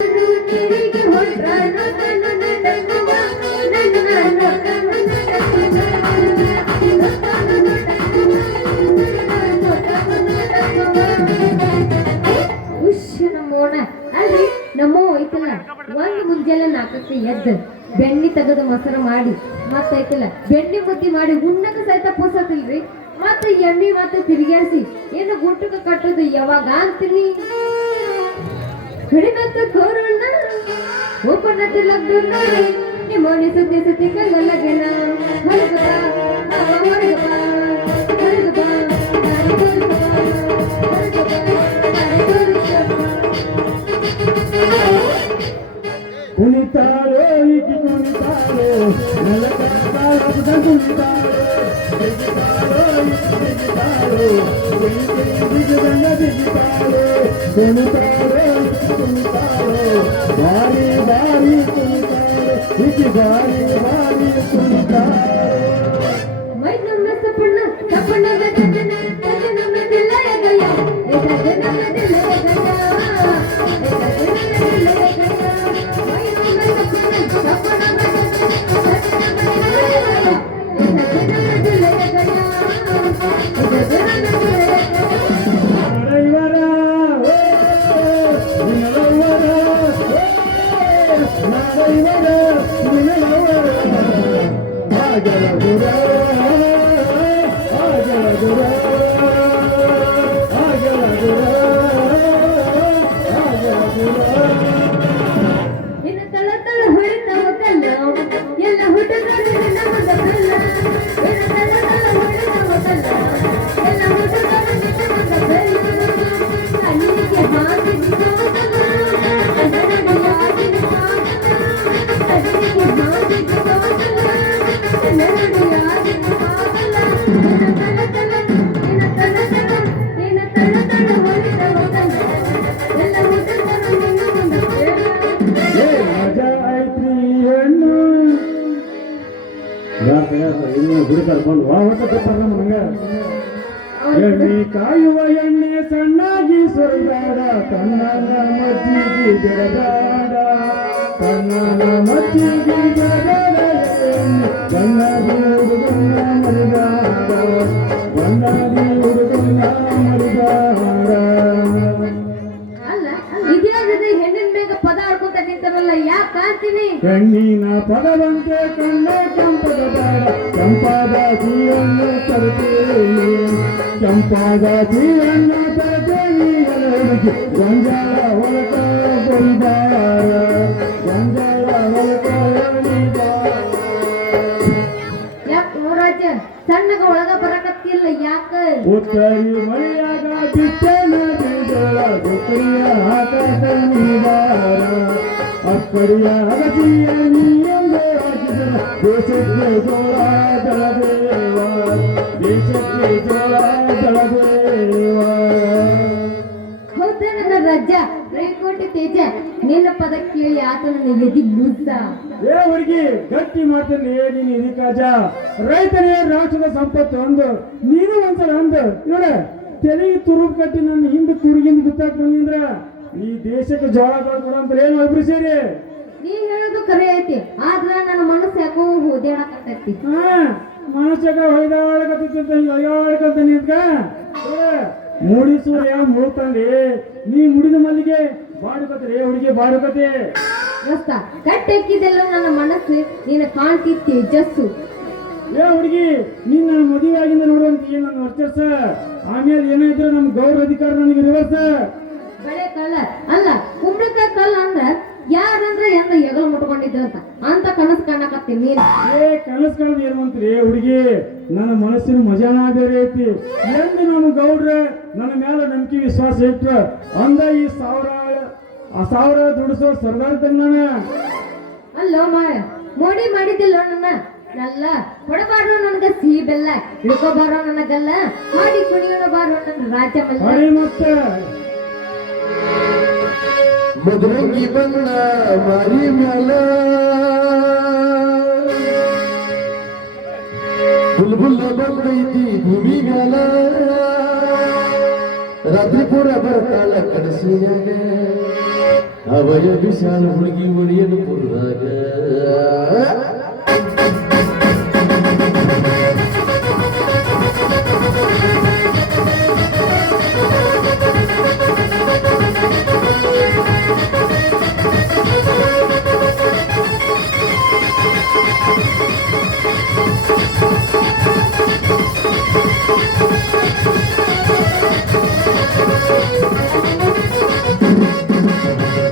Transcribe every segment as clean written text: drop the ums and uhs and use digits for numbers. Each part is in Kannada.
ನಮ್ಮೋ ಐತಲ್ಲ ಒಂದು ಮುಂಜಾನೆ 4ಕ್ಕೆ ಎದ್ದು ಬೆಣ್ಣೆ ತೆಗೆದು ಮೊಸರು ಮಾಡಿ ಮತ್ತೈತಲ್ಲ ಬೆಣ್ಣೆ ಮುದ್ದಿ ಮಾಡಿ ಉಣ್ಣಕ್ಕೆ ಸಹಿತ ಪೋಸತಿಲ್ರಿ. ಮತ್ತೆ ಎಮ್ಮಿ ಮತ್ತೆ ತಿರುಗಾಡಿಸಿ ಏನು ಗುಟ್ಟಕ್ಕೆ ಕಟ್ಟೋದು ಯಾವಾಗ ಅಂತೀನಿ. ಹಿಡಿನತ್ತ ಕೋರೋಣ ಓಪನತ್ತ ಲಗ್ನ ನಿಮ್ಮೋನಿ ಸುದ್ದಿ ಸುದ್ದಿ ಕಲ್ಲಗನ ಹೊರಗಪ್ಪ ಹೊರಗಪ್ಪ ಹೊರಗಪ್ಪ ಕುಣಿತಾಳೆ ಈಕಿ ಕುಣಿತಾಳೆ ನೆಲಕಟ್ಟಾಳದ ಕುಣಿತಾಳೆ ಜಿಗಿತಾಳೆ ಜಿಗಿತಾಳೆ ಜಿಗಿದಂಗ ಜಿಗಿತಾಳೆ ಕುಣಿತಾಳೆ ಕುಣಿತಾಳೆ ಬಾರಿ ಬಾರಿ ಕುಣಿತಾಳೆ ಈಕಿ ಬಾರಿ ಬಾರಿ ಕುಣಿತಾಳೆ. ಮೈ ನಮ್ಮ ಸಪಣ್ಣ ಸಪಣ್ಣ ಗಜನ ಗಜನ ದಿಲ್ಲಯ ಗಯ ಏ ಗಜನ ದಿಲ್ಲಯ ಗಯ ಗುಡಿ ಕರ್ಕೊಂಡು ಎಣ್ಣೆ ಕಾಯುವ ಎಣ್ಣೆ ಸಣ್ಣಾಗಿ ಸುರಿದಾಡ ಕಣ್ಣನ ಮಜ್ಜಿಗೆ ಬಿಡದಾಡ ಕಣ್ಣನ ಮಜ್ಜಿಗೆ ಬಿಡದಾಡ ಬಣ್ಣದಿ ಹುಡುಗನ್ನ ಮರಿದಾಡ ಬಣ್ಣದಿ ಹುಡುಗನ್ನ ಮರಿದಾಡ. ಹೆಣ್ಣಿನ ಬೇಗ ಪದ ಆಡ್ಕೊಂತ ನಿಂತಾರಲ್ಲ ಯಾಕೆ ಅಂತೀನಿ. ಹೆಣ್ಣಿನ ಪದವಂತೆ ಕಣ್ಣ ಕೆಂಪದ ಬೇಡ ಕೆಂಪಾದ ಜೀವನ್ನು ತರುತ್ತೇನೆ ಕೆಂಪಾದ ಜೀವನ್ನು ತರುತ್ತೇನೆ ಹುಡುಗಿ ಗಂಜಾಳ ಹೊಲಕ ಬರಿದಾರ ಗಂಜಾಳ ಹೊಲಕ ಯಾಕ ಸಣ್ಣಗ ಒಳಗ ಬರಕತ್ತಿಲ್ಲ ಯಾಕ ಉತ್ತರಿ ಮಳೆಯಾಗ ಬಿಟ್ಟನ ಬೀಜಳ ಗುಕ್ಕರಿಯ ಹಾಕತ ನೀವಾರ ಅಕ್ಕಡಿಯ ಅಗತಿಯ ನೀಯೊಂದು ಹಾಕಿದರ ದೇಶಕ್ಕೆ ಜೋಳ ದಳದೇವ ದೇಶಕ್ಕೆ ಜೋಳ ದಳದೇವ. ಹೌದ ನನ್ನ ರಾಜ್ಯ ರೇಕೋಟಿ ತೇಜ ನಿನ್ನ ಪದ ಕೇಳಿ ಆತ ನನ್ನ ಎದಿ ಲೂಸ. ಏ ಹುಡುಗಿ ಗಟ್ಟಿ ಮಾಡ್ತೇನೆ ನೀನು ಇದಕ್ಕಾಜ ರೈತನೇ ರಾಷ್ಟ್ರದ ಸಂಪತ್ತು ಅಂದು ನೀನು ಒಂದ್ಸಲ ಅಂದು ನೋಡ ತೆಲಿಗೆ ತುರುಬ್ ಕಟ್ಟಿ ನನ್ನ ಹಿಂದೆ ಕುರುಗಿಂದ ಗುತ್ತಾಕ್ ಬಂದಿಂದ್ರ ಈ ದೇಶಕ್ಕೆ ಜೋಳ ಕೊಡಂತ ಏನು ಒಬ್ರು ಸೇರಿ. ನೀ ಹೇಳೋದು ಕರೆ ಐತಿ ಆದ್ರ ನನ್ನ ಮನಸ್ಸು ಯಾಕೋ ಹೋದ್ಯಾಡಕತ್ತೈತಿ. ಮನಸ್ಸಾಗ ಹೊಯ್ದಾಳಕತ್ತೈತಿ ಹೊಯ್ದಾಳಕಂತ ನಿಂತ್ಕ ಮೂಡಿ ಸೂರ್ಯ ಮುಳ್ತಂಡಿ ನೀ ಮುಡಿದ ಮಲ್ಲಿಗೆ ಬಾಡುಕತೆ ಹುಡುಗಿ ಬಾಡುಕತೆ ದೋಸ್ತ ಕಟ್ಟೆಕ್ಕಿದೆಲ್ಲ ನನ್ನ ಮನಸ್ಸು ನೀನು ಕಾಣ್ತಿ ತೇಜಸ್ಸು. ಏ ಹುಡುಗಿ ನೀನ್ ನನ್ನ ಮದುವೆ ಆಗಿಂದ ನೋಡುವಂತ ಏನ್ ನನ್ನ ವರ್ಚಸ್ಸ ಆಮೇಲೆ ಏನಾದ್ರು ನಮ್ ಗೌರವ ಅಧಿಕಾರ ನನಗೆ ರಿವರ್ಸ. ಬಳೆ ಕಳ್ಳ ಅಲ್ಲ ಕುಂಬಳಕಾಯಿ ಕಳ್ಳ ಅಂದ್ರ ಯಾರಂದ್ರ ಎಂದ ಎಗಲ್ ಮುಟ್ಕೊಂಡಿದ್ರು ಅಂತ ಕನಸು ಕಾಣಕತ್ತೀನಿ ನೀನ್. ಏ ಕನಸು ಕಾಣದ್ ಏನು ಅಂತ್ರಿ ಹುಡುಗಿ ನನ್ನ ಮನಸ್ಸಿನ ಮಜಾನ ಬೇರೆ ಐತಿ. ಎಂದು ನಮ್ಮ ಗೌಡ್ರ ನನ್ನ ಮೇಲೆ ನಂಬಿಕೆ ವಿಶ್ವಾಸ ಇಟ್ರ ಅಂದ ಈ ಸಾವಿರ ದುಡಿಸೋ ಸರ್ದಾರ್ ತನ್ನ ಅಲ್ಲೋ ಮೋಡಿ ಮಾಡಿದ್ದಿಲ್ಲ ನನ್ನ ನಲ್ಲ ಕೊಡಬಾರೋ ನನಗ ಸಿಹಿ ಬೆಲ್ಲ ಹಿಡ್ಕೋಬಾರೋ ನನಗಲ್ಲ ಮಾಡಿ ಕುಣಿಯೋಣ ಬಾರೋ ನನ್ನ ರಾಜ್ಯ ಮಲ್ಲ ಮತ್ತೆ ಮಧುರಂಗಿ ಬಣ್ಣ ಮಾರಿ ಮ್ಯಾಲ ಬುಲ್ಬುಲ್ಲ ಬಂದೈತಿ ಭೂಮಿ ಮ್ಯಾಲ ರಾತ್ರಿ ಪೂರ ಬರ್ತಾಳ ಕನಸಿನ್ಯಾಗ ಅವಯ ವಿಶಾಲ ಹುಡುಗಿ ಒಳಿಯನು ಪುರದಾಗ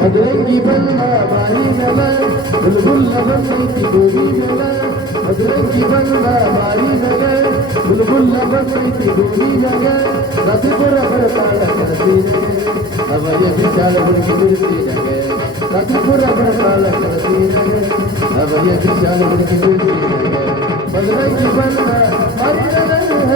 ಮಧುರಂಗಿ ಬಣ್ಣ ಮಾರಿ ಮೇಲ ಬುಲ್ಬುಲ್ಲ ಬಣ್ಣೈತಿ ಗೋರಿ ಮೇಲ ಮಧುರಂಗಿ ಬಣ್ಣ ಮಾರಿ ಮೇಲ ಬುಲ್ಬುಲ್ಲ ಬಣ್ಣೈತಿ ಗೋರಿ ಮೇಲ ರಥಪುರ ಬರತಾಳ ಕನಸಿನ ಅವಯ ವಿಶಾಲ ಹುಡುಗಿ ಬಿಡುತ್ತೀನಗೆ ರಥಪುರ ಬರತಾಳ ಕನಸಿನ ಅವಯ ವಿಶಾಲ ಹುಡುಗಿ ಬಿಡುತ್ತೀನಗೆ ಮಧುರಂಗಿ ಬಣ್ಣ ಮಾರಿ ಮೇಲ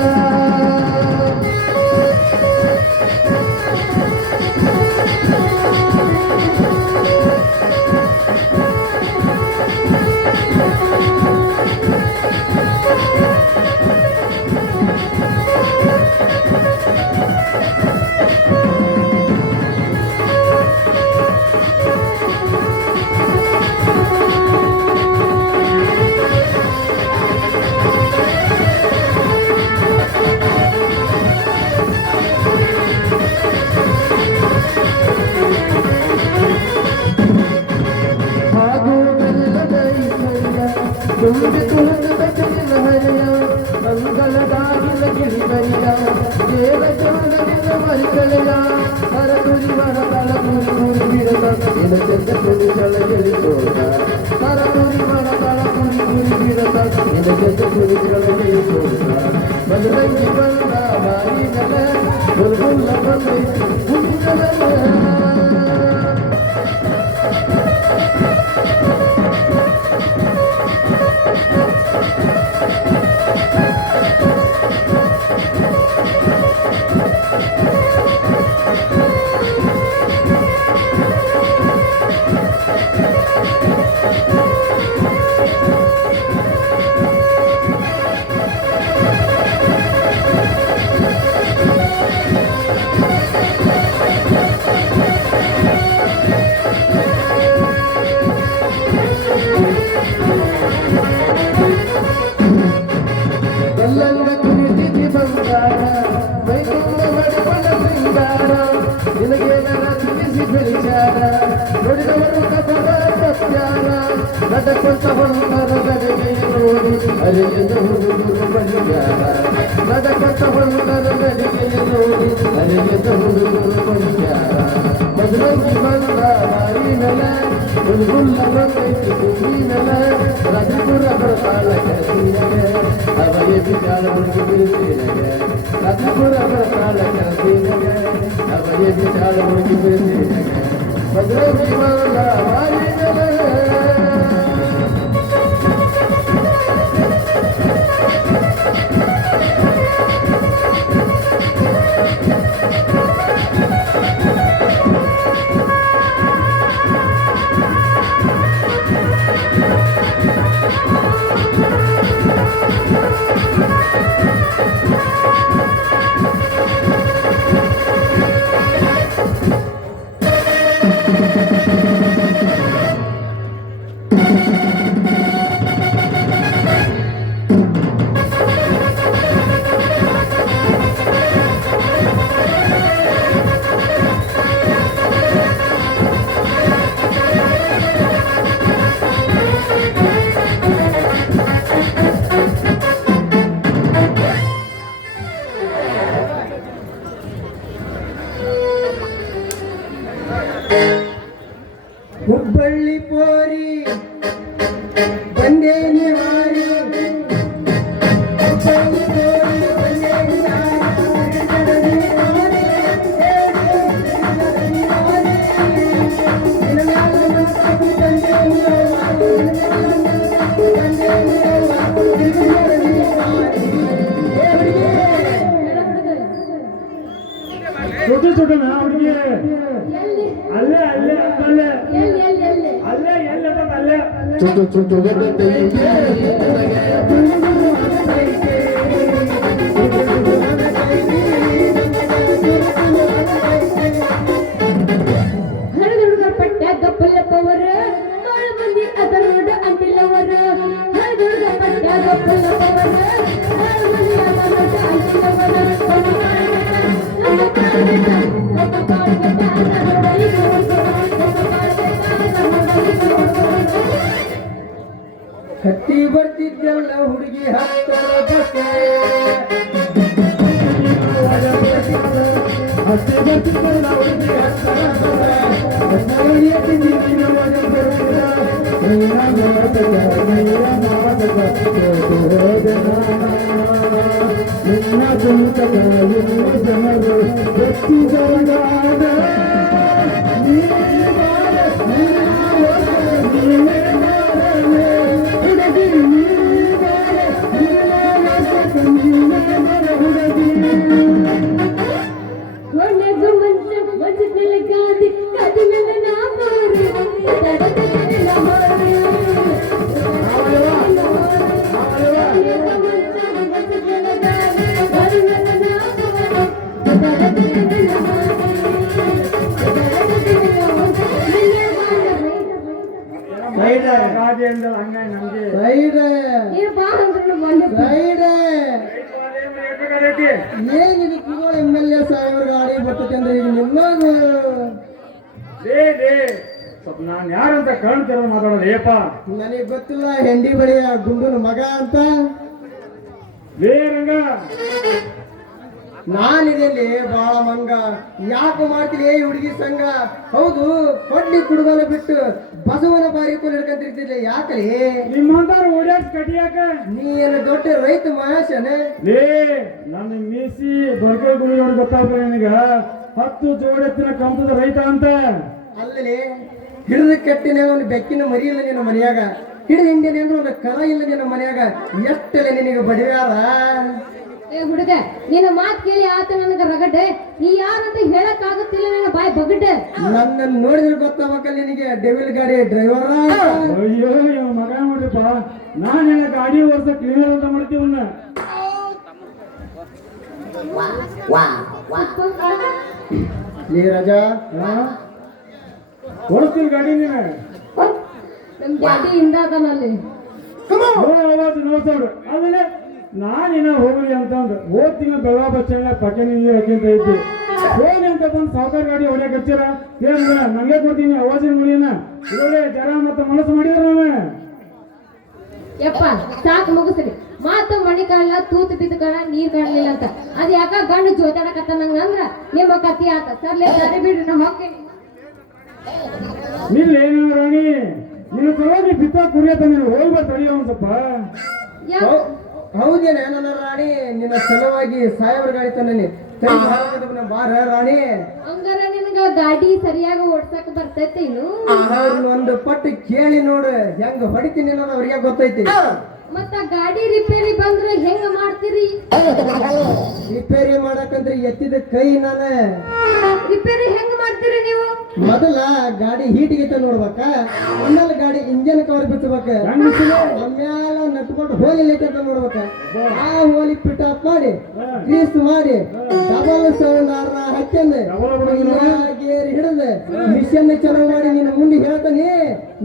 ತುಂಬಿ ತುಳುಕದ ಕಲಿಲ ಹರಿಯ ಮಂಗಳದಾಗಿಲ ಗಿಳಿಬರಿಯ ದೇವ ಚಂದನಿನ ಮರಿಕಳೆಯ ಹರದುರಿ ಮರತಳ ಮುರಿ ಮುರಿ ಬಿಡದ ಎನ ಚಂದ ಕುಳಿತಳ ಗೆಳಿಸೋದ ಹರದುರಿ ಮರತಳ ಮುರಿ ಮುರಿ ಬಿಡದ ಎನ ಚಂದ ಕುಳಿತಳ ಗೆಳಿಸೋದ ಮಧುರಂಗಿ ಬಂದ ಬಾರಿ ನಲ ಬುಲ್ಬುಲ್ಲ ಬಂದೈತಿ ಹುಡುಗನ ಬಲ್ಲಂಗ ಕುರಿತಿದ್ದಿ ಬಂಗಾರ ಮೈತುಂಬ ಮಡಿಪಳ ಶೃಂಗಾರ ನಿನಗೆ ನನ್ನ ತಿಳಿಸಿ ಬೆಳಿಚಾರ ನುಡಿದವರು ಕಪಟ ಸತ್ಯಾರ ನಡಕೊಂತ ಹೊಂದರ ಗಡಿಗೆ ನೋಡಿ ಅರಿಯದ ಹುಡುಗರು ಬಳಿಯಾರ ನಡಕೊಂತ ಹೊಂದರ ಗಡಿಗೆ ನೋಡಿ ಅರಿಯದ ಹುಡುಗರು ಬಳಿಯಾರ ಮಧುರಂಗಿ ಬಂದ ಮಾರಿ ನೆಲ ಬುಲ್ಬುಲ್ಲ ಬಂದೈತಿ ಭೂಮಿ ನೆಲ ರಥಪುರ ಬರತಾಳ ಕನಸಿನಗೆ ಅವಯ ವಿಶಾಲ ಹುಡುಗಿ ಬಿರುತ್ತೀನಗೆ ರಥಪುರ ಬರತಾಳ ಕನಸಿನಗೆ ಅವಯ ವಿಶಾಲ ಹುಡುಗಿ ಬಿರುತ್ತೀನಗೆ ಮಧುರಂಗಿ ಬಂದ ಮಾರಿ ನೆಲ ಹುಬ್ಬಳ್ಳಿ ಪೋರಿ ಬಂದೇನಿ ಹಾರಿ ಹುಬ್ಬಳ್ಳಿ ಪೋರಿ ಬಂದೇನಿ छोटे छोटे ना ಹುಡುಗಿ ಅಲ್ಲೇ ಅಲ್ಲೇ ಅಲ್ಲೇ ಅಲ್ಲೇ ಎಲ್ಲಿ ಅಲ್ಲೇ ಚುಟ್ಟು ಚುಟ್ಟು ಗಡ್ಡೆ ಹರಿದುಡುಗ ಪಟ್ಟ ಮಂದಿ ಅದರೋಡ ಅಂಟಿಲ್ಲವರ ಹರಿದುರ್ಗ ಪಟ್ಟಾದ ಪುಲ್ಲವರ ಆರು ಮಂದಿ ಅದರೋಡ ಅಂಟಿಲ್ಲವರ ಕಟ್ಟಿ ಬರ್ತಿದ್ದೆಲ್ಲ ಹುಡುಗಿ ಹತ್ತರ ಬಸ್ಸೆ ಅಷ್ಟೇ ಬರ್ತಿದ್ದಲ್ಲ ಹುಡುಗಿ ನಿನ್ನ ಕುಂತಕ ಎನ್ನು ಜನರು ವ್ಯಕ್ತಿಗಳಾದ ಒಳ್ಳೆದು ಮಂಚ ಮಂಚ ಮೇಲೆ ಗಾದಿ ಗಾದಿ ಮೇಲೆ ನಾ ಮಾರಿ ಗಾದಿ ಅಂದ್ರೆ ಹಂಗೆ ನಮ್ಗೆ ಸೈಡ್ ನೀನು ಬಾ ಅಂದ್ರೆ ಬಂದೆ ಸೈಡ್ ಏನಿದು ಕಿಗೋಳ MLA ಸಾಹೇಬ್ರ ಗಾಡಿ ಬರ್ತೈತೆ ಅಂದ್ರೆ ಈಗ ನಿಮ್ಮದು ಸ್ವಲ್ಪ ನಾನು ಯಾರಂತ ಕಾಣ್ತಿರೋ ಮಾತಾಡೋದು ಏಪ ನನಗೆ ಗೊತ್ತಿಲ್ಲ ಹೆಂಡಿ ಬಳಿಯ ಗುಂಡನ ಮಗ ಅಂತ ರಂಗ ನಾನಿದೆಲ್ಲಿ ಬಾಳ ಮಂಗ ಯಾಕೆ ಮಾಡ್ತೀನಿ ಈ ಹುಡುಗಿ ಸಂಘ ಹೌದು ಕೊಡ್ಲಿ ಕುಡುಗನ ಬಿಟ್ಟು ಬಸವನ ಬಾರಿ ಕೂಲ್ ಹಿಡ್ಕೊಂತಿರ್ತಿದ್ಲೆ ಯಾಕಲಿ ನಿಮ್ಮಂತಾರ ಓಡ್ಯಾಕ್ ಕಟಿಯಾಕ ನೀ ಏನು ದೊಡ್ಡ ರೈತ ಮಹೇಶನೇ ನನ್ನ ಮೀಸಿ ಬರ್ಕೈ ಗುಡಿ ನೋಡಿ ಗೊತ್ತಾಗ್ತದೆ ನಿನಗ 10 ಜೋಡೆತ್ತಿನ ಕಂಪದ ರೈತ ಅಂತ ಅಲ್ಲಿ ಹಿಡಿದು ಕಟ್ಟಿನ ಒಂದು ಬೆಕ್ಕಿನ ಮರಿ ಇಲ್ಲ ನಿನ್ನ ಮನೆಯಾಗ ಹಿಡಿದು ಹಿಂಡಿನ ಅಂದ್ರೆ ಒಂದು ಕರ ಇಲ್ಲ ನಿನ್ನ ಮನೆಯಾಗ ಎಷ್ಟಲ್ಲ ನಿನಗೆ ಬಡಿಯಾರ ಏ ಹುಡುಗ ನಿನ್ನ ಮಾತ್ ಕೇಳಿ ಆತ ನನಗ ರಗಡೆ ನೀ ಯಾರಂತ ಹೇಳಕ್ ಆಗುತ್ತಿಲ್ಲ ನನ್ನ ಬಾಯ್ ಬಗಡೆ ನನ್ನನ್ನು ನೋಡಿದ್ರೆ ಗೊತ್ತಾಗಬೇಕಲ್ಲ ನಿನಗೆ ಡೆವಿಲ್ ಗಾಡಿ ಡ್ರೈವರ ಅಯ್ಯೋ ಇವ ಮಗ ನೋಡ್ರಿಪ್ಪ ನಾನು ಗಾಡಿ ವರ್ಷ ಕ್ಲೀನರ್ ಅಂತ ಮಾಡ್ತೀವನ್ನ ಲೇ ರಾಜಾ ಓಡಿಸ್ತೀನಿ ಗಾಡಿ ನೀನು ನಮ್ ಡ್ಯಾಡಿ ಹಿಂದಾದನಲ್ಲಿ ನೋಡ್ಸೋಡು ಆಮೇಲೆ ನಾನಿನ್ನ ಹೋಗ್ಲಿ ಅಂತಂದು ಹೋಗ್ತೀನಿ ಬೆಳಗ ಬಚ್ಚಲ್ಲ ಪಕ್ಕನೆ ಹಾಕಿಂತ ಐತಿ ಹೋಗಿ ಅಂತ ಬಂದು ಸಾವುಕಾರ ಗಾಡಿ ಹೊಡ್ಯಾಕ ಹಚ್ಚಾರ ಏನಿಲ್ಲ ನಂಗೆ ಕೊಡ್ತೀನಿ ಅವಾಜಿನ ಮುಳಿಯನ್ನ ಇದೊಳ್ಳೆ ಜರ ಮತ್ತೆ ಮನಸ್ಸು ಮಾಡಿದ್ರ ನಾನು ಯಪ್ಪ ಸಾಕು ಮುಗಿಸ್ರಿ ಮಾತು ಮಣಿ ಕಾಣಲ್ಲ ತೂತು ಬಿದ್ದು ಕಾಣ ನೀರ್ ಕಾಣಲಿಲ್ಲ ಅಂತ ಅದ್ ಯಾಕ ಗಂಡು ಜೋತಾಡಕತ್ತ ನಂಗಂದ್ರ ನಿಮ್ಮ ಕತ್ತಿ ಆತ ಸರ್ಲೆ ದಾರಿ ಬಿಡ್ರಿ ನಾ ಹೋಗ್ತೀನಿ ನಿಲ್ಲ ಏನು ರಾಣಿ ನೀನು ತಗೊಂಡು ಬಿತ್ತ ಕುರಿಯತ್ತ ನೀನು ಹೋಗ್ಬಾರ ತಡಿಯೋ ಒಂದ್ ಸ್ವಲ್ಪ ಯಾಕ್ ಹೌದೇನೆ ನನ್ನ ರಾಣಿ ನಿನ್ನ ಸಲುವಾಗಿ ಸಾಹೇಬ್ರ ಗಾಡಿ ತಂದನಿ ಬಾರ ರಾಣಿ ಹಂಗಾರ ನಿನಗ ಗಾಡಿ ಸರಿಯಾಗಿ ಓಡ್ಸಕ್ ಬರ್ತೈತೇನು ಅವ್ರನ್ನ ಒಂದು ಪಟ್ಟು ಕೇಳಿ ನೋಡು ಹೆಂಗ ಹೊಡಿತೀನಿ ಅನ್ನೋದು ಅವ್ರಿಗೆ ಗೊತ್ತೈತಿ ಮತ್ತ ಗಾಡಿ ರಿಪೇರಿ ಬಂದ್ರೆ ಹೆಂಗ ಮಾಡ್ತೀರಿ ರಿಪೇರಿ ಮಾಡಕಂದ್ರೆ ಎತ್ತಿದ ಕೈ ನಾನ ರಿಪೇರಿ ಹೆಂಗ ಮಾಡ್ತೀರಿ ನೀವು ಮೊದಲ ಗಾಡಿ ಹೀಟಿಗೆ ನೋಡ್ಬೇಕ ಆಮೇಲೆ ಗಾಡಿ ಇಂಜನ್ ಕವರ್ ಬಿಚ್ಚಬೇಕ ಆಮ್ಯಾಲ ನಟ್ಕೊಂಡು ಹೋಲಿ ಲೈಟ್ ಅಂತ ನೋಡ್ಬೇಕ ಆ ಹೋಲಿ ಪಿಟ್ ಆಫ್ ಮಾಡಿ ಗ್ರೀಸ್ ಮಾಡಿ ಡಬಲ್ ಸೌಂಡ್ ಹಚ್ಚಂದ ಗೇರ್ ಹಿಡಿದ ಮಿಷನ್ ಚಲೋ ಮಾಡಿ ನಿನ್ನ ಮುಂದೆ ಹೇಳ್ತಾನೆ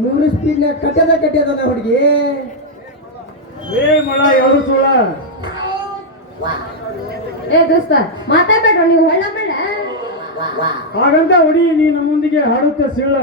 100 ಸ್ಪೀಡ್ನ್ಯಾಗ ಕಟ್ಟದ ಹುಡುಗಿ ಮಳ ಎರಡು ಸೋಳ ಏ ದೋಸ್ತ ಮಾತಾಡ್ಬೇಡ್ರ ನೀವು ಒಳ್ಳೆ ಬೇಡ ಹಾಗಂತ ಹೊಡಿ ನೀ ನಮ್ಮೊಂದಿಗೆ ಹಾಡುತ್ತ ಸೀಳ